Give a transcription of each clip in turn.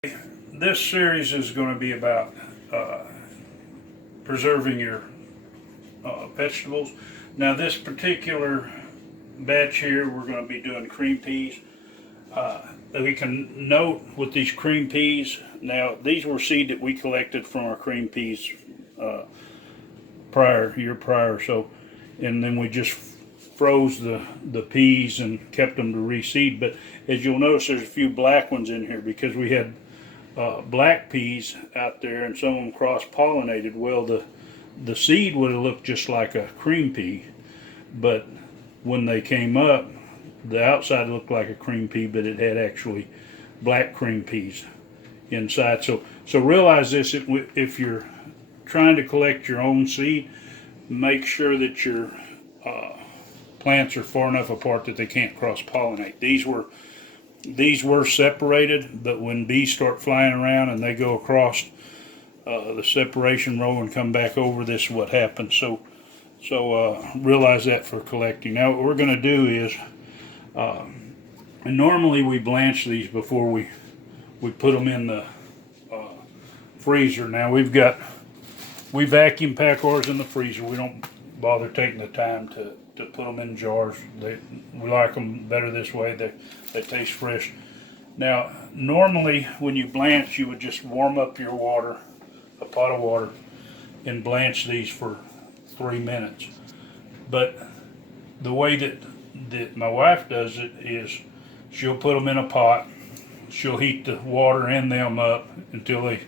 This series is going to be about preserving your vegetables. Now, this particular batch here, we're going to be doing cream peas. We can note with these cream peas, now these were seed that we collected from our cream peas year prior, so, and then we just froze the peas and kept them to reseed. But as you'll notice, there's a few black ones in here because we had black peas out there, and some of them cross-pollinated. Well, the seed would have looked just like a cream pea, but when they came up, the outside looked like a cream pea, but it had actually black cream peas inside. So realize this: if you're trying to collect your own seed, make sure that your plants are far enough apart that they can't cross-pollinate. These were separated, but when bees start flying around and they go across the separation row and come back over, this is what happens. So realize that for collecting. Now, what we're going to do is, and normally we blanch these before we put them in the freezer. Now we vacuum pack ours in the freezer. We don't bother taking the time to put them in jars. We like them better this way. They taste fresh. Now, normally when you blanch, you would just warm up your water, a pot of water, and blanch these for 3 minutes. But the way that my wife does it is she'll put them in a pot. She'll heat the water in them up until they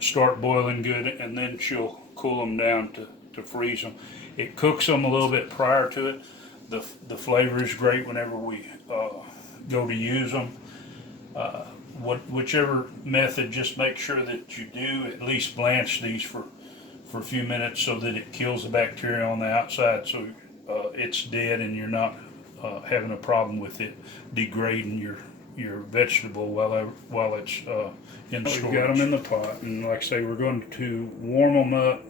start boiling good, and then she'll cool them down to freeze them. It cooks them a little bit prior to it. The flavor is great whenever we go to use them. Whichever method, just make sure that you do at least blanch these for a few minutes so that it kills the bacteria on the outside, so it's dead and you're not having a problem with it degrading your vegetable while it's in storage. We've got them in the pot, and like I say, we're going to warm them up,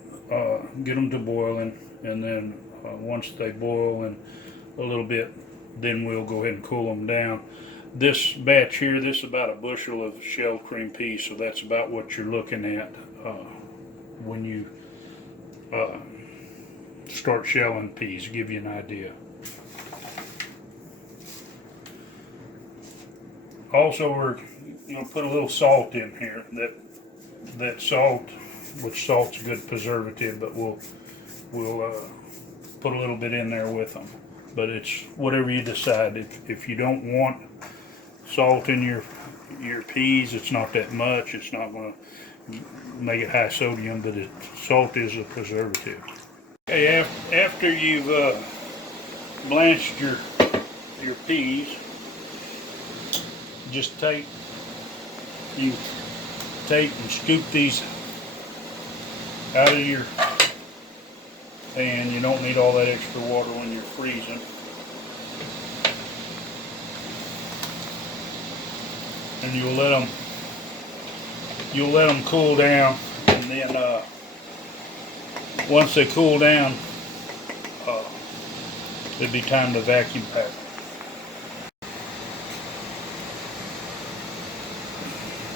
get them to boiling, and then once they boil in a little bit, then we'll go ahead and cool them down. This batch here, this is about a bushel of shelled cream peas, so that's about what you're looking at when you start shelling peas, to give you an idea. Also, we're going to put a little salt in here. That salt, which salt's a good preservative, but we'll put a little bit in there with them. But it's whatever you decide. If you don't want salt in your peas, it's not that much. It's not going to make it high sodium, but salt is a preservative. Okay, after you've blanched your peas, just take and scoop these out of your pan. You don't need all that extra water when you're freezing. And you'll let them cool down, and then once they cool down, it'd be time to vacuum pack.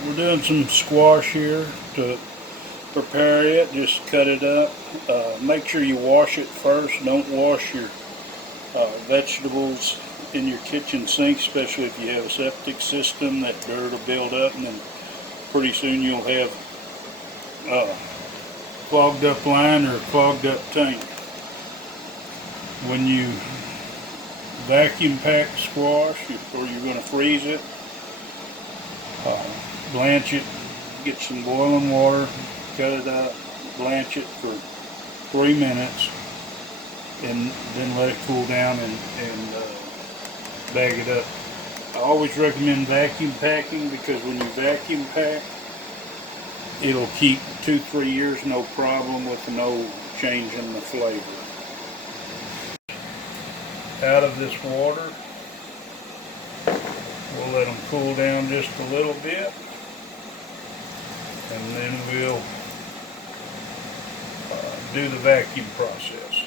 We're doing some squash here to prepare it. Just cut it up. Make sure you wash it first. Don't wash your vegetables in your kitchen sink, especially if you have a septic system. That dirt will build up, and then pretty soon you'll have clogged up line or a clogged up tank. When you vacuum pack squash, or you're going to freeze it, blanch it, get some boiling water, cut it up, blanch it for 3 minutes, and then let it cool down and bag it up. I always recommend vacuum packing, because when you vacuum pack, it'll keep 2-3 years no problem, with no change in the flavor. Out of this water, we'll let them cool down just a little bit, and then we'll do the vacuum process.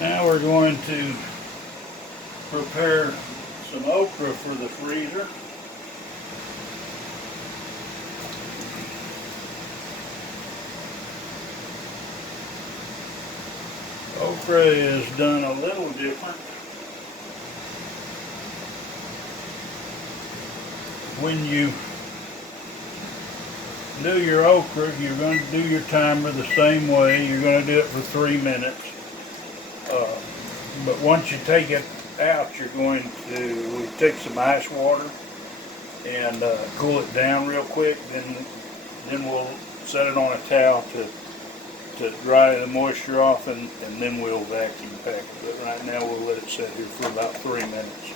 Now we're going to prepare some okra for the freezer. Okra is done a little different. When you do your okra, you're going to do your timer the same way. You're going to do it for 3 minutes. But once you take it out, you're going to take some ice water and cool it down real quick. Then we'll set it on a towel to dry the moisture off, and then we'll vacuum pack it. But right now we'll let it sit here for about 3 minutes.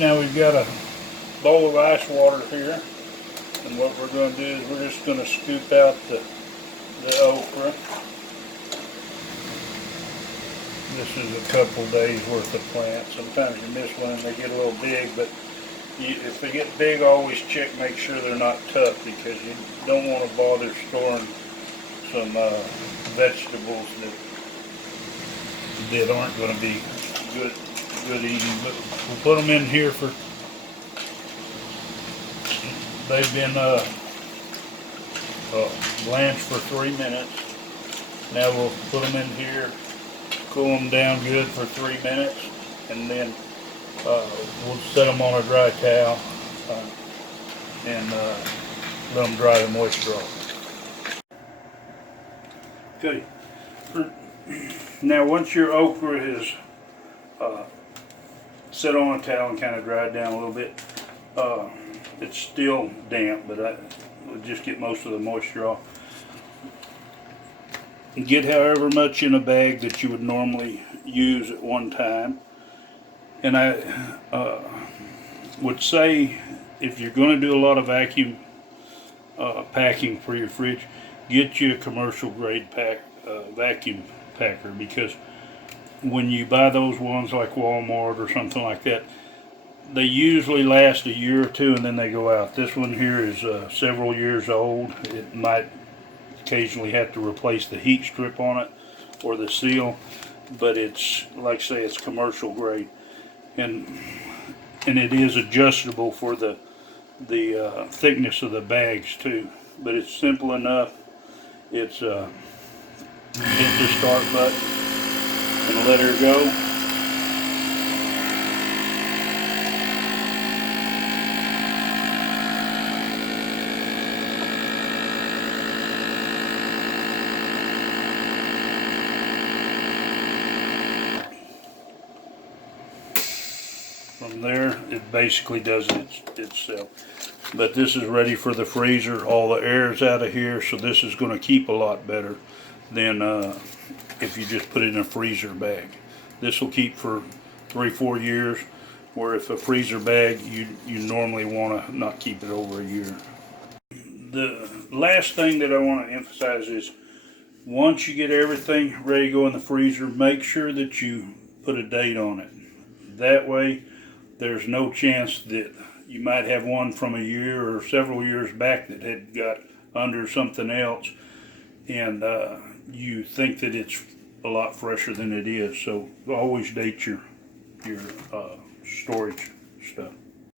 Now we've got a bowl of ice water here, and what we're going to do is we're just going to scoop out the okra. This is a couple days worth of plants. Sometimes you miss one and they get a little big, but if they get big, always check, make sure they're not tough, because you don't want to bother storing some vegetables that aren't going to be good eating. But we'll put them in here for. They've been blanched for 3 minutes. Now we'll put them in here, cool them down good for 3 minutes, and then we'll set them on a dry towel and let them dry the moisture off. Okay. Now once your okra is set on a towel and kind of dried down a little bit, it's still damp, but we'll just get most of the moisture off. Get however much in a bag that you would normally use at one time. And I would say, if you're going to do a lot of vacuum packing for your fridge, get you a commercial grade vacuum packer, because when you buy those ones like Walmart or something like that, they usually last a year or two and then they go out. This one here is several years old. It might occasionally have to replace the heat strip on it or the seal, but it's, like I say, it's commercial grade, and it is adjustable for the thickness of the bags too. But it's simple enough. It's hit the start button and let her go. From there, it basically does it itself. But this is ready for the freezer. All the air is out of here, so this is going to keep a lot better than if you just put it in a freezer bag. This will keep for 3-4 years, where if a freezer bag, you normally want to not keep it over a year. The last thing that I want to emphasize is, once you get everything ready to go in the freezer, make sure that you put a date on it. That way, there's no chance that you might have one from a year or several years back that had got under something else, and you think that it's a lot fresher than it is. So always date your storage stuff.